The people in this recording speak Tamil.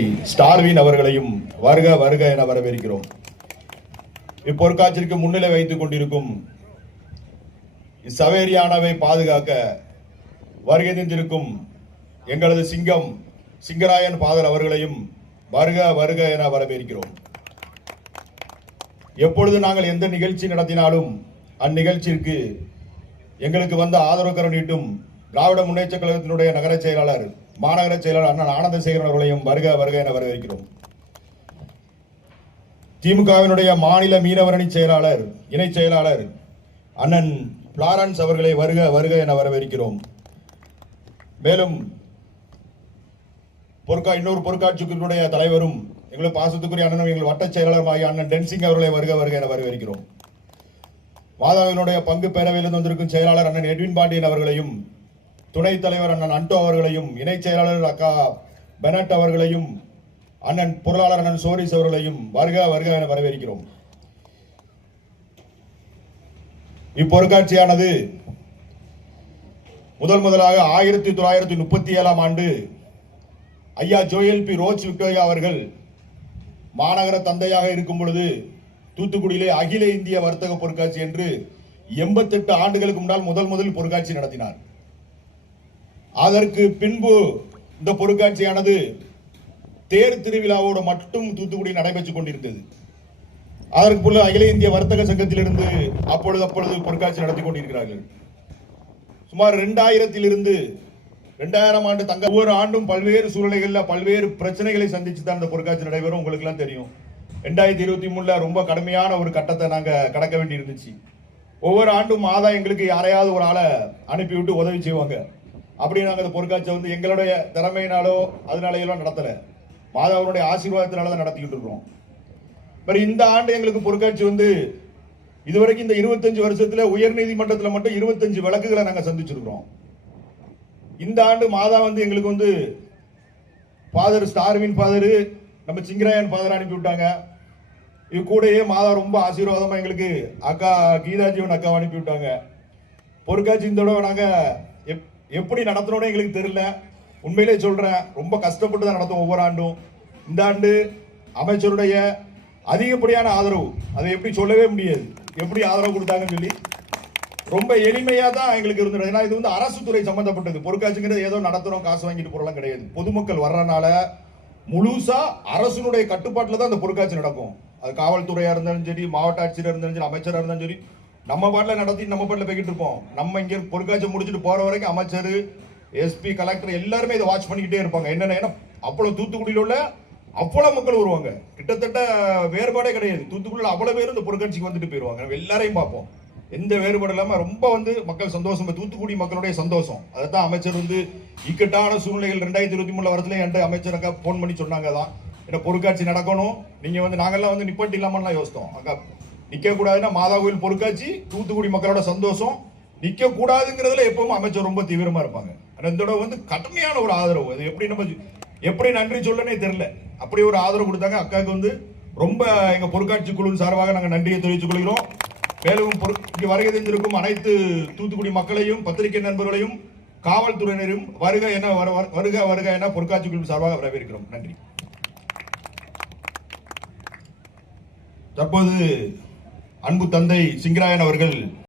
ஸ்டார்வின் அவர்களையும் வருக வருக என வரவேற்கிறோம். இப்பொற்காட்சிற்கு முன்னிலை வைத்துக் கொண்டிருக்கும் சவேரியானவை பாதுகாக்க வருகை தந்திருக்கும் எங்களது சிங்கம் சிங்கராயன் பாதர் அவர்களையும் வருக வருக என வரவேற்கிறோம். எப்பொழுது நாங்கள் எந்த நிகழ்ச்சி நடத்தினாலும் அந்நிகழ்ச்சிக்கு எங்களுக்கு வந்த ஆதரவு கரம் திராவிட முன்னேற்ற கழகத்தினுடைய நகர செயலாளர் மாநகர செயலாளர் அண்ணன் ஆனந்தசேகரன் அவர்களையும் வருக வருக என வரவேற்கிறோம். திமுகவினுடைய மாநில மீனவரணி செயலாளர் இணை செயலாளர் அண்ணன் பிளாரன்ஸ் அவர்களை வருக வருக என வரவேற்கிறோம். மேலும் பொற்கா இன்னொரு பொற்காட்சிக்குடைய தலைவரும் எங்களுடைய பாசத்துக்குரிய அண்ணனும் எங்கள் வட்ட செயலாளர் ஆகிய அண்ணன் டென்சிங் அவர்களை வருக வருக என வரவேற்கிறோம். மாதாவினுடைய பங்கு பேரவையிலிருந்து வந்திருக்கும் செயலாளர் அண்ணன் எட்வின் பாண்டியன் அவர்களையும் துணைத் தலைவர் அண்ணன் அன்டோ அவர்களையும் இணைச் செயலாளர் அக்கா பெனட் அவர்களையும் அண்ணன் பொருளாளர் அண்ணன் சோரிஸ் அவர்களையும் வருக வருக என வரவேற்கிறோம். இப்பொருட்காட்சியானது முதல் முதலாக ஆயிரத்தி தொள்ளாயிரத்தி முப்பத்தி ஏழாம் ஆண்டு ஐயா ஜோயல் பி ரோச் விக்டோரியா அவர்கள் மாநகர தந்தையாக இருக்கும் பொழுது தூத்துக்குடியிலே அகில இந்திய வர்த்தக பொருட்காட்சி என்று எண்பத்தெட்டு ஆண்டுகளுக்கு முன்னால் முதல் முதல் பொருட்காட்சி நடத்தினார். அதற்கு பின்பு இந்த பொருட்காட்சியானது தேர் திருவிழாவோடு மட்டும் தூத்துக்குடி நடைபெற்றுக் கொண்டிருந்தது. அதற்கு அகில இந்திய வர்த்தக சங்கத்திலிருந்து அப்பொழுது அப்பொழுது பொருட்காட்சி நடத்தி கொண்டிருக்கிறார்கள். சுமார் ரெண்டாயிரத்திலிருந்து ரெண்டாயிரம் ஆண்டு தங்க ஒவ்வொரு ஆண்டும் பல்வேறு சூழ்நிலைகளில் பல்வேறு பிரச்சனைகளை சந்திச்சு தான் இந்த பொருட்காட்சி நடைபெறும். உங்களுக்கு எல்லாம் தெரியும். ரெண்டாயிரத்தி இருபத்தி மூணுல ரொம்ப கடுமையான ஒரு கட்டத்தை நாங்க கடக்க வேண்டி இருந்துச்சு ஒவ்வொரு ஆண்டும் மாதா எங்களுக்கு யாரையாவது ஒரு ஆளை அனுப்பிவிட்டு உதவி செய்வாங்க. அப்படி நாங்கள் அந்த பொருட்காட்சியை வந்து எங்களுடைய திறமையினாலோ அதனாலையெல்லாம் நடத்தலை. மாதாவனுடைய ஆசீர்வாதத்தினால தான் நடத்திக்கிட்டு இருக்கிறோம். பட் இந்த ஆண்டு எங்களுக்கு பொருட்காட்சி வந்து இதுவரைக்கும் இந்த இருபத்தஞ்சு வருஷத்தில் உயர்நீதிமன்றத்தில் மட்டும் இருபத்தஞ்சு வழக்குகளை நாங்கள் சந்திச்சிருக்கிறோம். இந்த ஆண்டு மாதா வந்து எங்களுக்கு வந்து ஃபாதர் ஸ்டார்வின் ஃபாதர் நம்ம சிங்கராயன் ஃபாதர் அனுப்பி விட்டாங்க. இது கூடயே மாதா ரொம்ப ஆசீர்வாதமாக எங்களுக்கு அக்கா கீதாஜீவன் அக்காவை அக்கா அனுப்பி விட்டாங்க. பொருட்காட்சி எப்படி நடத்தணும்னு எங்களுக்கு தெரியல. உண்மையிலே சொல்கிறேன் ரொம்ப கஷ்டப்பட்டு தான் நடத்தும் ஒவ்வொரு ஆண்டும். இந்த ஆண்டு அமைச்சருடைய அதிகப்படியான ஆதரவு அதை எப்படி சொல்லவே முடியாது. எப்படி ஆதரவு கொடுத்தாங்கன்னு சொல்லி ரொம்ப எளிமையாக தான் எங்களுக்கு இருந்தது. ஏன்னா இது வந்து அரசு துறை சம்மந்தப்பட்டது பொருட்காட்சிங்கிறது ஏதோ நடத்துகிறோம் காசு வாங்கிட்டு போறலாம் கிடையாது. பொதுமக்கள் வர்றனால முழுசாக அரசுனுடைய கட்டுப்பாட்டில் தான் அந்த பொருட்காட்சி நடக்கும். அது காவல்துறையாக இருந்தாலும் சரி மாவட்ட ஆட்சியராக இருந்தாலும் சரி அமைச்சராக இருந்தாலும் சரி நம்ம பாட்டில் நடத்தி நம்ம பாட்டில் போய்கிட்டு இருப்போம். நம்ம இங்கே பொருட்காட்சி முடிச்சுட்டு போகிற வரைக்கும் அமைச்சர் எஸ்பி கலெக்டர் எல்லாருமே இதை வாட்ச் பண்ணிக்கிட்டே இருப்பாங்க. என்னென்ன ஏன்னா அவ்வளோ தூத்துக்குடியில் உள்ள அவ்வளோ மக்கள் வருவாங்க. கிட்டத்தட்ட வேறுபாடே கிடையாது. தூத்துக்குடியில் அவ்வளோ பேர் இந்த பொருட்காட்சிக்கு வந்துட்டு போயிடுவாங்க நம்ம எல்லாரையும் பார்ப்போம். எந்த வேறுபாடு இல்லாமல் ரொம்ப வந்து மக்கள் சந்தோஷம். தூத்துக்குடி மக்களுடைய சந்தோஷம். அதைத்தான் அமைச்சர் வந்து இக்கட்டான சூழ்நிலைகள் ரெண்டாயிரத்தி இருபத்தி மூணு வரத்துல என்கிட்ட அமைச்சர் அக்கா ஃபோன் பண்ணி சொன்னாங்க தான் என்ன பொருட்காட்சி நடக்கணும். நீங்கள் வந்து நாங்கெல்லாம் வந்து நிப்பாட்டி இல்லாமலாம் யோசித்தோம். அக்கா நிற்கக்கூடாதுன்னா மாதா கோயில் பொருட்காட்சி தூத்துக்குடி மக்களோட சந்தோஷம். நிக்க கூடாதுங்கிறதுல எப்பவும் அமைச்சர் ரொம்ப தீவிரமா இருப்பாங்க. ஆனா இந்த தடவை வந்து கடுமையான ஒரு ஆதரவு. அது எப்படி நம்ம எப்படி நன்றி சொல்லனே தெரியல. அப்படி ஒரு ஆதரவு கொடுத்தாங்க. அக்காவுக்கு வந்து ரொம்ப எங்க பொருட்காட்சி குழு சார்பாக நாங்க நன்றியை தெரிவித்துக் கொள்கிறோம். மேலும் பொரு- இங்கு வருகை தந்திருக்கும் அனைத்து தூத்துக்குடி மக்களையும் பத்திரிகை நண்பர்களையும் காவல்துறையினரும் வருக என வருக வருக என பொருட்காட்சி குழு சார்பாக வரவேற்கிறோம். நன்றி. தற்போது அன்பு தந்தை சிங்கராயன் அவர்கள்.